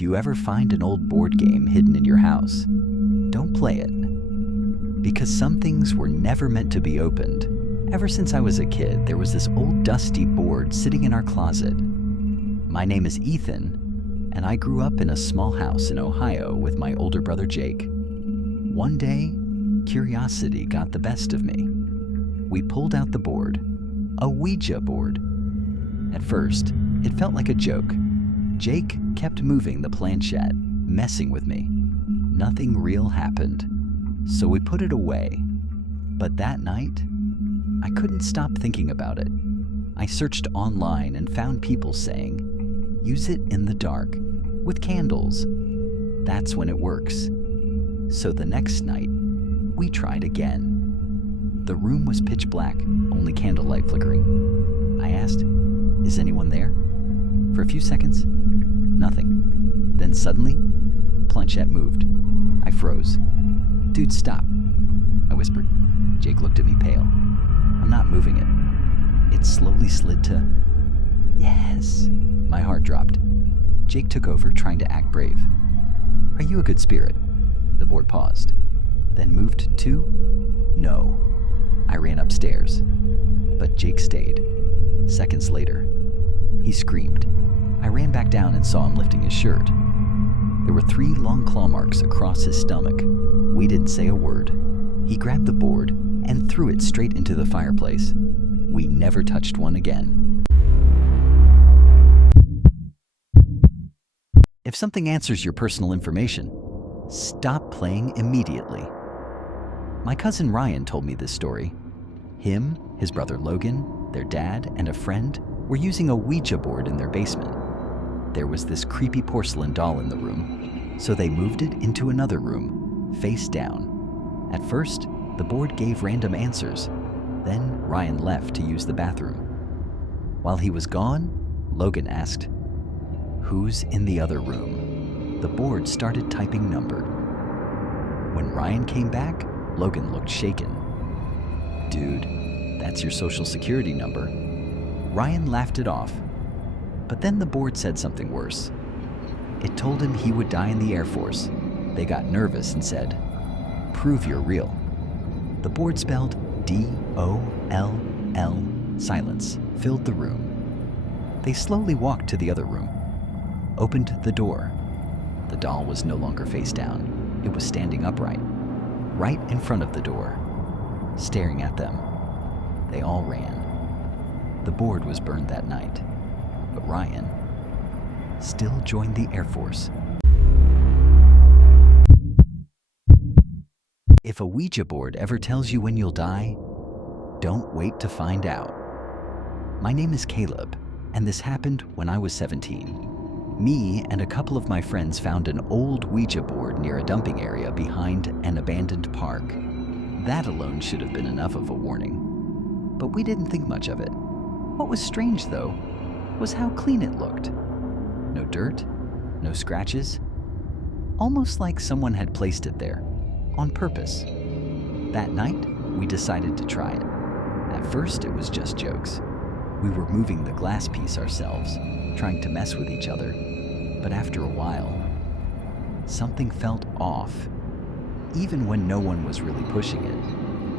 If you ever find an old board game hidden in your house, don't play it. Because some things were never meant to be opened. Ever since I was a kid, there was this old dusty board sitting in our closet. My name is Ethan, and I grew up in a small house in Ohio with my older brother Jake. One day, curiosity got the best of me. We pulled out the board, a Ouija board. At first, it felt like a joke. Jake kept moving the planchette, messing with me. Nothing real happened, so we put it away. But that night, I couldn't stop thinking about it. I searched online and found people saying, use it in the dark, with candles. That's when it works. So the next night, we tried again. The room was pitch black, only candlelight flickering. I asked, is anyone there? For a few seconds, nothing. Then suddenly, planchette moved. I froze. Dude, stop, I whispered. Jake looked at me pale. I'm not moving it. It slowly slid to, yes. My heart dropped. Jake took over, trying to act brave. Are you a good spirit? The board paused, then moved to, no. I ran upstairs, but Jake stayed. Seconds later, he screamed. I ran back down and saw him lifting his shirt. There were 3 long claw marks across his stomach. We didn't say a word. He grabbed the board and threw it straight into the fireplace. We never touched one again. If something answers your personal information, stop playing immediately. My cousin Ryan told me this story. Him, his brother Logan, their dad, and a friend were using a Ouija board in their basement. There was this creepy porcelain doll in the room, so they moved it into another room, face down. At first, the board gave random answers. Then Ryan left to use the bathroom. While he was gone, Logan asked, "Who's in the other room?" The board started typing number. When Ryan came back, Logan looked shaken. "Dude, that's your social security number." Ryan laughed it off. But then the board said something worse. It told him he would die in the Air Force. They got nervous and said, "Prove you're real." The board spelled D-O-L-L, silence, filled the room. They slowly walked to the other room, opened the door. The doll was no longer face down. It was standing upright, right in front of the door, staring at them. They all ran. The board was burned that night, but Ryan still joined the Air Force. If a Ouija board ever tells you when you'll die, don't wait to find out. My name is Caleb, and this happened when I was 17. Me and a couple of my friends found an old Ouija board near a dumping area behind an abandoned park. That alone should have been enough of a warning. But we didn't think much of it. What was strange, though, was how clean it looked. No dirt, no scratches. Almost like someone had placed it there, on purpose. That night, we decided to try it. At first, it was just jokes. We were moving the glass piece ourselves, trying to mess with each other. But after a while, something felt off. Even when no one was really pushing it,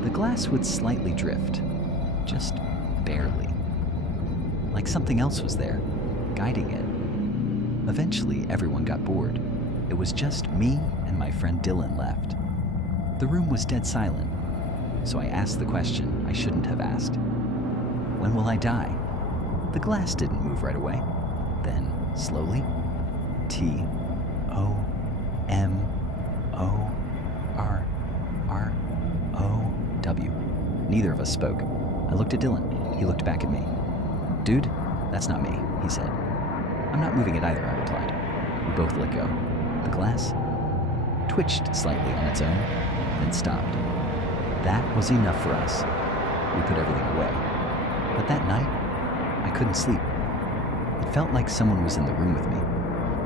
the glass would slightly drift, just barely. Like something else was there, guiding it. Eventually, everyone got bored. It was just me and my friend Dylan left. The room was dead silent, so I asked the question I shouldn't have asked. When will I die? The glass didn't move right away. Then, slowly, T-O-M-O-R-R-O-W. Neither of us spoke. I looked at Dylan. He looked back at me. "Dude, that's not me," he said. "I'm not moving it either," I replied. We both let go. The glass twitched slightly on its own, then stopped. That was enough for us. We put everything away. But that night, I couldn't sleep. It felt like someone was in the room with me,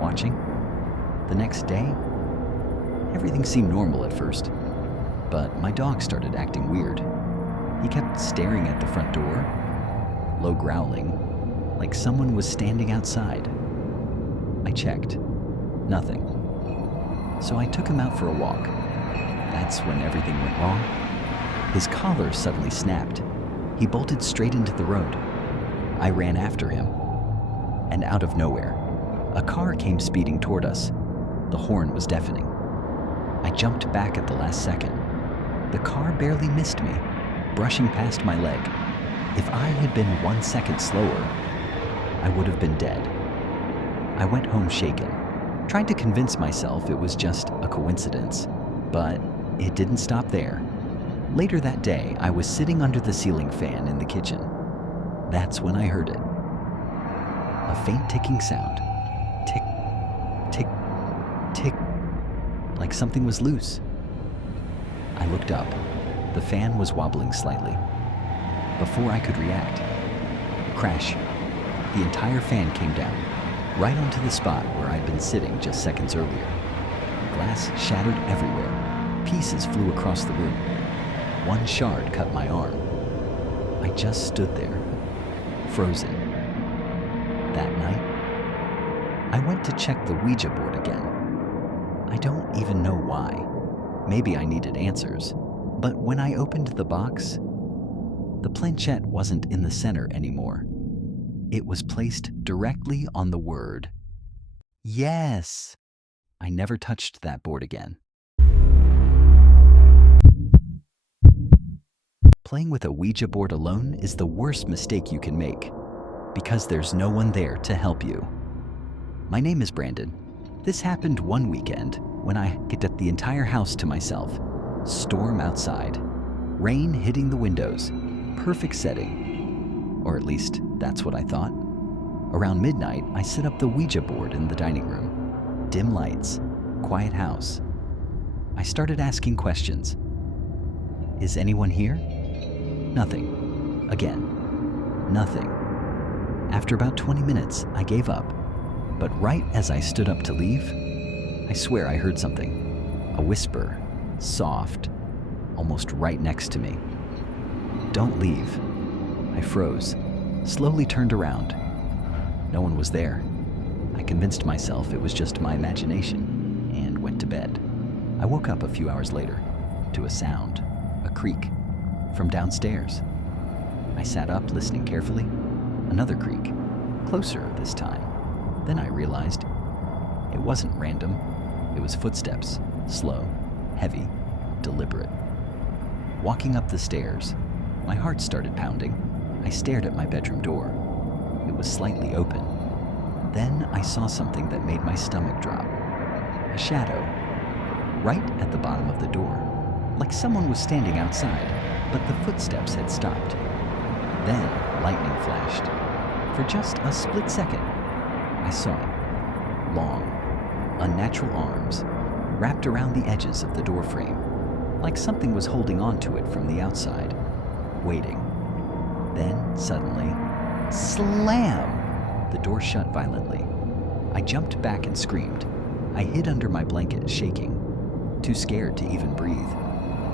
watching. The next day, everything seemed normal at first, but my dog started acting weird. He kept staring at the front door, low growling, like someone was standing outside. I checked. Nothing. So I took him out for a walk. That's when everything went wrong. His collar suddenly snapped. He bolted straight into the road. I ran after him. And out of nowhere, a car came speeding toward us. The horn was deafening. I jumped back at the last second. The car barely missed me, brushing past my leg. If I had been 1 second slower, I would have been dead. I went home shaken, tried to convince myself it was just a coincidence, but it didn't stop there. Later that day, I was sitting under the ceiling fan in the kitchen. That's when I heard it. A faint ticking sound. Tick, tick, tick, like something was loose. I looked up. The fan was wobbling slightly. Before I could react, crash. The entire fan came down, right onto the spot where I'd been sitting just seconds earlier. Glass shattered everywhere. Pieces flew across the room. One shard cut my arm. I just stood there, frozen. That night, I went to check the Ouija board again. I don't even know why. Maybe I needed answers. But when I opened the box, the planchette wasn't in the center anymore. It was placed directly on the word yes. I never touched that board again. Playing with a Ouija board alone is the worst mistake you can make, because there's no one there to help you. My name is Brandon. This happened one weekend when I get the entire house to myself. Storm outside, rain hitting the windows, perfect setting. Or at least, that's what I thought. Around midnight, I set up the Ouija board in the dining room. Dim lights, quiet house. I started asking questions. Is anyone here? Nothing. Again, nothing. After about 20 minutes, I gave up. But right as I stood up to leave, I swear I heard something. A whisper, soft, almost right next to me. Don't leave. I froze, slowly turned around. No one was there. I convinced myself it was just my imagination and went to bed. I woke up a few hours later to a sound, a creak, from downstairs. I sat up listening carefully. Another creak, closer this time. Then I realized it wasn't random. It was footsteps, slow, heavy, deliberate. Walking up the stairs, my heart started pounding. I stared at my bedroom door. It was slightly open. Then I saw something that made my stomach drop. A shadow, right at the bottom of the door, like someone was standing outside, but the footsteps had stopped. Then lightning flashed. For just a split second, I saw it. Long, unnatural arms wrapped around the edges of the door frame, like something was holding on to it from the outside, waiting. Then, suddenly, slam! The door shut violently. I jumped back and screamed. I hid under my blanket, shaking, too scared to even breathe.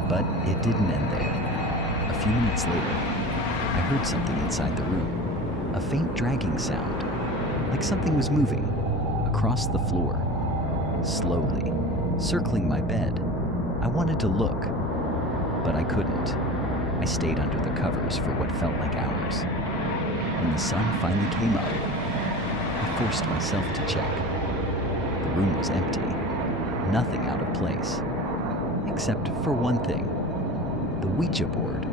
But it didn't end there. A few minutes later, I heard something inside the room. A faint dragging sound, like something was moving across the floor, slowly, circling my bed. I wanted to look, but I couldn't. I stayed under the covers for what felt like hours. When the sun finally came up, I forced myself to check. The room was empty, nothing out of place, except for one thing. The Ouija board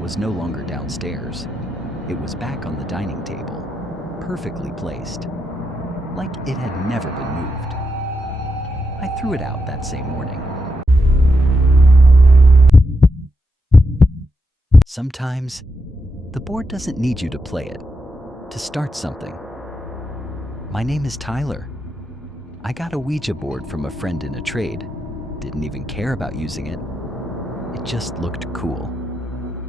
was no longer downstairs. It was back on the dining table, perfectly placed, like it had never been moved. I threw it out that same morning. Sometimes, the board doesn't need you to play it, to start something. My name is Tyler. I got a Ouija board from a friend in a trade. Didn't even care about using it. It just looked cool.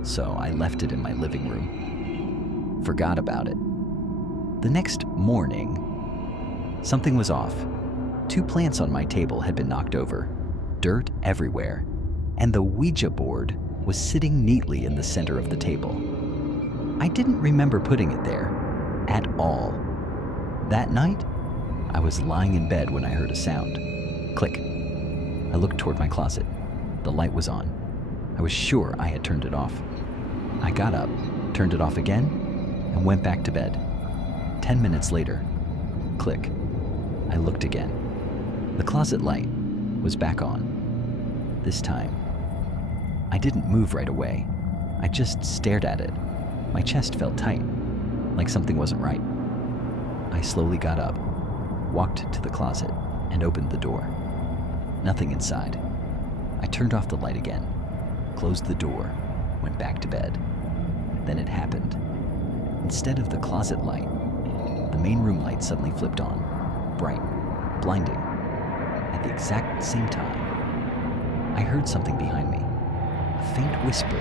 So I left it in my living room. Forgot about it. The next morning, something was off. 2 plants on my table had been knocked over, dirt everywhere, and the Ouija board was sitting neatly in the center of the table. I didn't remember putting it there at all. That night, I was lying in bed when I heard a sound. Click. I looked toward my closet. The light was on. I was sure I had turned it off. I got up, turned it off again, and went back to bed. 10 minutes later, click. I looked again. The closet light was back on. This time, I didn't move right away. I just stared at it. My chest felt tight, like something wasn't right. I slowly got up, walked to the closet, and opened the door. Nothing inside. I turned off the light again, closed the door, went back to bed. Then it happened. Instead of the closet light, the main room light suddenly flipped on, bright, blinding. At the exact same time, I heard something behind me, a faint whisper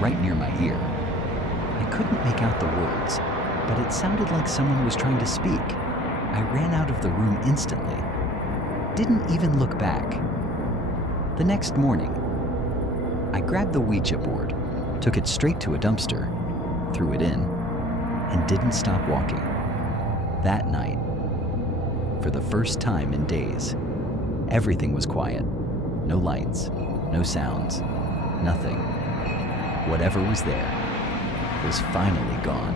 right near my ear. I couldn't make out the words, but it sounded like someone was trying to speak. I ran out of the room instantly. Didn't even look back. The next morning, I grabbed the Ouija board, took it straight to a dumpster, threw it in, and didn't stop walking. That night, for the first time in days, everything was quiet. No lights, no sounds, nothing. Whatever was there was finally gone.